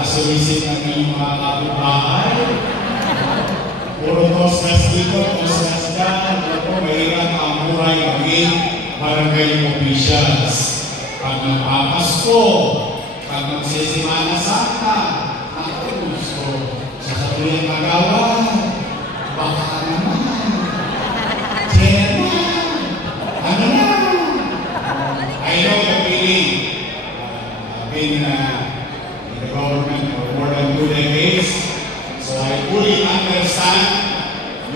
nakasulisit ng inyong mga kapitbahay. Puro tostas dito, tostas dyan. Ako, mahirap ang buhay maging barangay officials. Pag nagpapasko, pag magsisimana Santa, ako gusto sa katuloy magawa. Baka naman. Chairman! Ano na? I know the feeling. I've been in the government for more than 2 decades. So I fully understand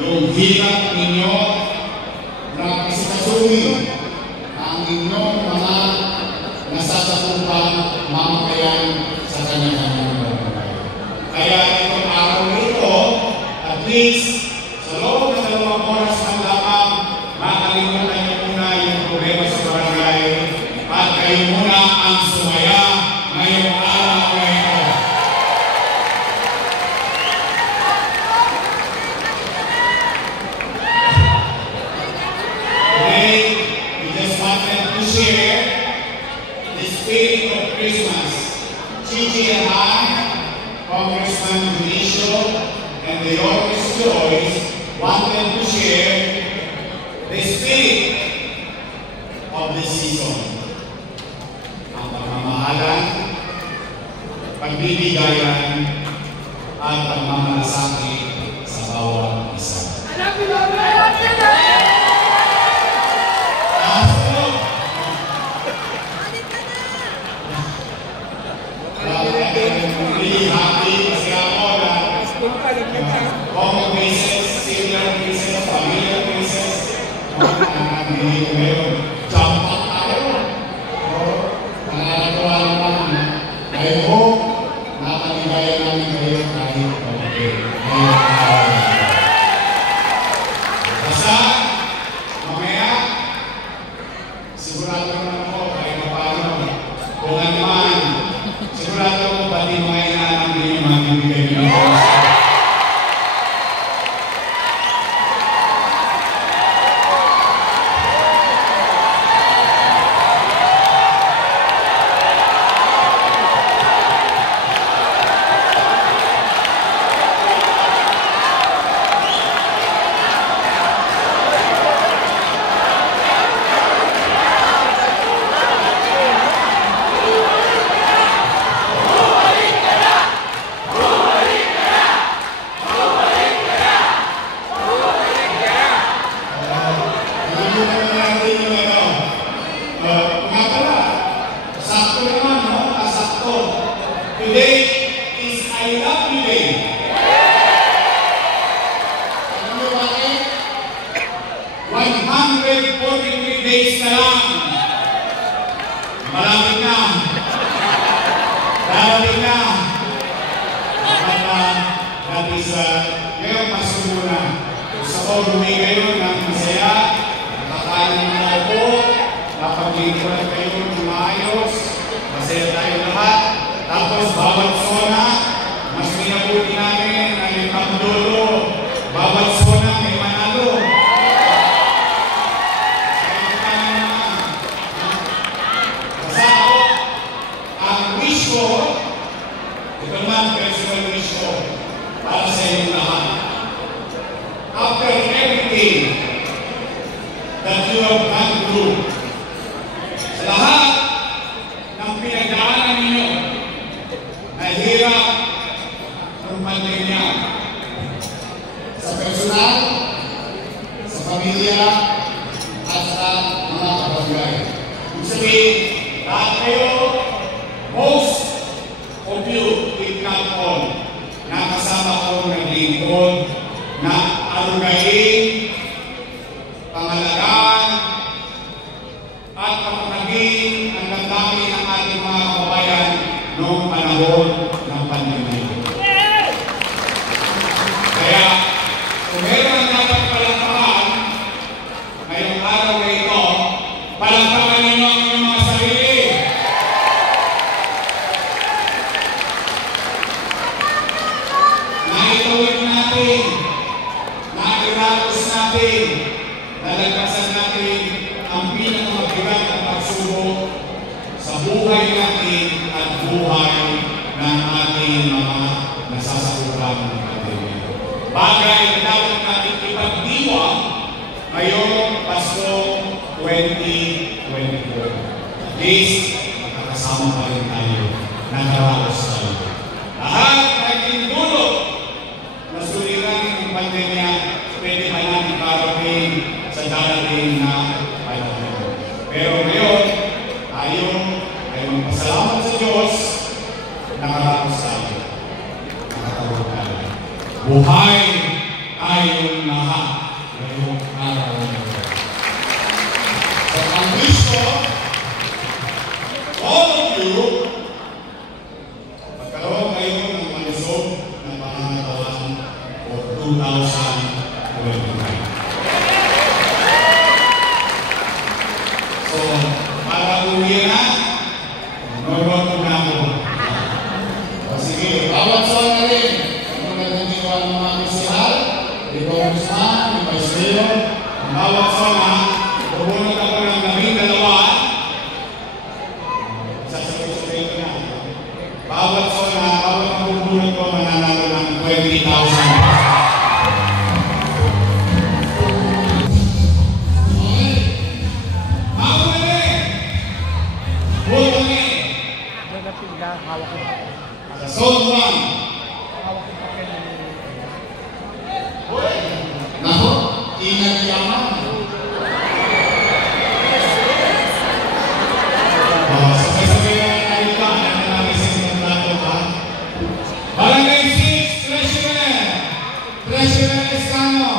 yung hirap ninyo na kasikasuhin ang inyong mga nasasakupang mamamayan sa kanyang barangay. Kaya itong araw nito, at least sa loob ng 2 oras ng lamang, makalimutan niyo muna yung problema sa barangay at kayo muna ang sumaya ngayong araw na ito. Today, we just wanted to share the spirit of Christmas. Chichi and I, Congressman Judicial, and the Yorkist Joyce wanted to share the spirit of this season. Ang pagmamahalan, pagbibigayan, at pagmamalasakit sa bawat isa. Really happy kasi ako na common cases, similar cases, familiar cases, hindi ko ngayon, jump up tayo. Nakakatawa naman na I hope nakaligayan namin kayo kahit okay. Basta, mamaya, sigurado naman ako kahit paano, kung ano man, sigurado ko pati mga inaanak ninyo magbibigay nyo. Today is I Love You Day. Alam mo bakit? 143 days na lang. Malapit na. Darating na. That is, ngayon pasubo na. Gusto ko bumigay kayo ng masaya. Nakakain na po. Napag-iwan kayo ng maayos. Masaya tayo lahat. Tapos bawat zona, mas minabuti namin ang itang dulo. Bawat zona may manalo. Basta ako, ang wish ko, ito naman personal wish ko, para sa inyong lahat. After everything that you have gone through, sa lahat ng pinagdaanan ninyo, nahirap ng pandemya sa personal, sa pamilya, at sa mga kapagay. Ibig sabihin, lahat kayo, most of you, if not all, nakasama ko naglingkod na alugayin, pangalagaan, at kapatagin ang damdamin ng ating mga kababayan noong panahon ng pandemya. Kaya, kung meron ang dapat palakpakan ngayong araw na ito, palakpakan ninyo ang inyong mga sarili. Naitawid natin, nairatos natin, nalagpasan natin ang pinakamabigat na pagsubok sa buhay natin at buhay ng ating rin mga nasasakupan ng pandemya. Bagay na dapat natin ipagdiwang ngayong Pasko 2024. At least, makakasama pa rin tayo, nakaraos tayo. Lahat ng indulot na suliranin ng pandemya, pwede pa natin parating sa darating na panahon. Pero ngayon, tayo ay magpasalamat sa Diyos, nakaraos tayo, nakatawag tayo. Buhay tayong lahat ngayong araw na ito. So, ang wish ko, all of you, magkaroon kayo ng malusog na pangangatawan for 2025. So, para uwi na, nanonood na ako. O sige, bawat song na rin. Ang nagagawa ng mga misihal, ikaw Guzman, ikaw Estero, ang bawat song na, bubunod ako ng 12. Sasagot-sagot ko na. Bawat song na, bawat bubunod ko, mananalo ng 20,000. Song 1. Nako, ingat yaman. Sabay-sabay na tayo pa. Ano namin sa mga plato ha? Barangay 6, Treasurer. Treasurer Escano.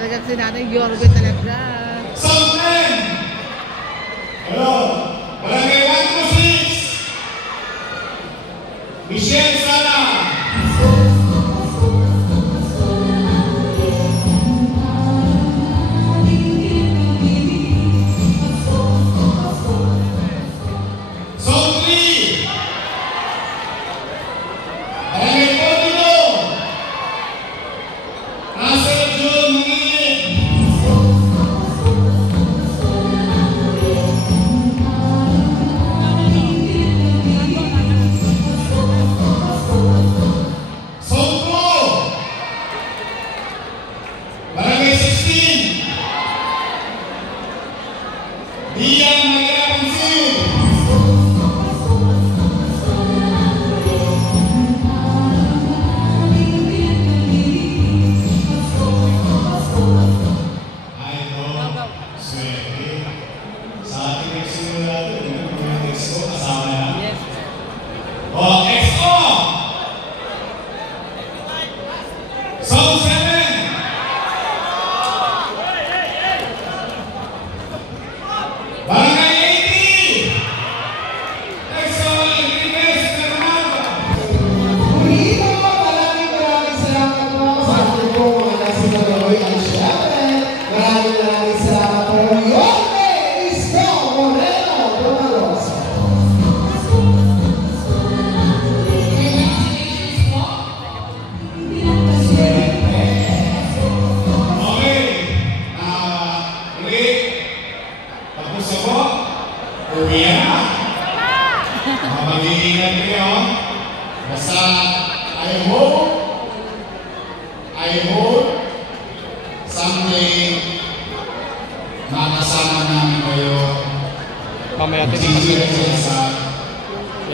Talagang si Nanay Yorbe talaga. Song 10! Iyan Magapansin! Ay, no. Swerte. Sa ating nagsimula natin, yung XO, kasama na. O, XO! Zone 7! Barangay 80! XO, Enriquez, Fernando! Purito, maraming salamat po sa ating pong mga nasinagawin ang syempre. Maraming salamat po. Yorme Isko Moreno Dumalos. Okay, Rick, tapos ako, uwi na. Mag-iingat kayo. Basta, I hope, someday, makasama namin kayo. Mamaya tayo Magiging kayo sa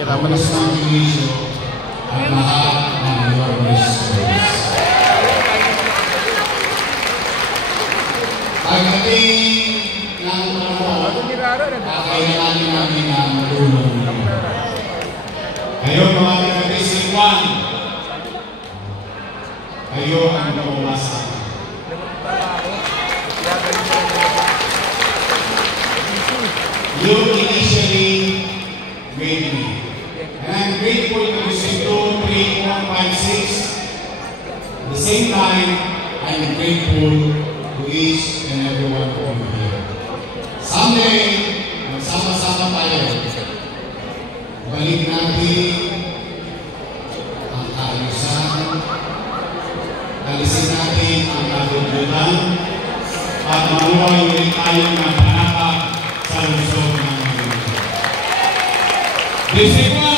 tapos ng inisyo at lahat ng your mysteries. Pagdating ng panahon, kakailanganin namin na matulong. Kayo mga taga-District 1, kayo ang umasa. You initially made me. And I'm grateful to District 2, 3, 4, 5, 6. At the same time, I'm grateful to each and every one of you here. Someday, magsama-sama tayo. Balik natin ang kaayusan. Alisin natin ang kagugutan. At mamuhay ulit tayong mga panakap sa lungsod ng Manila. District 1!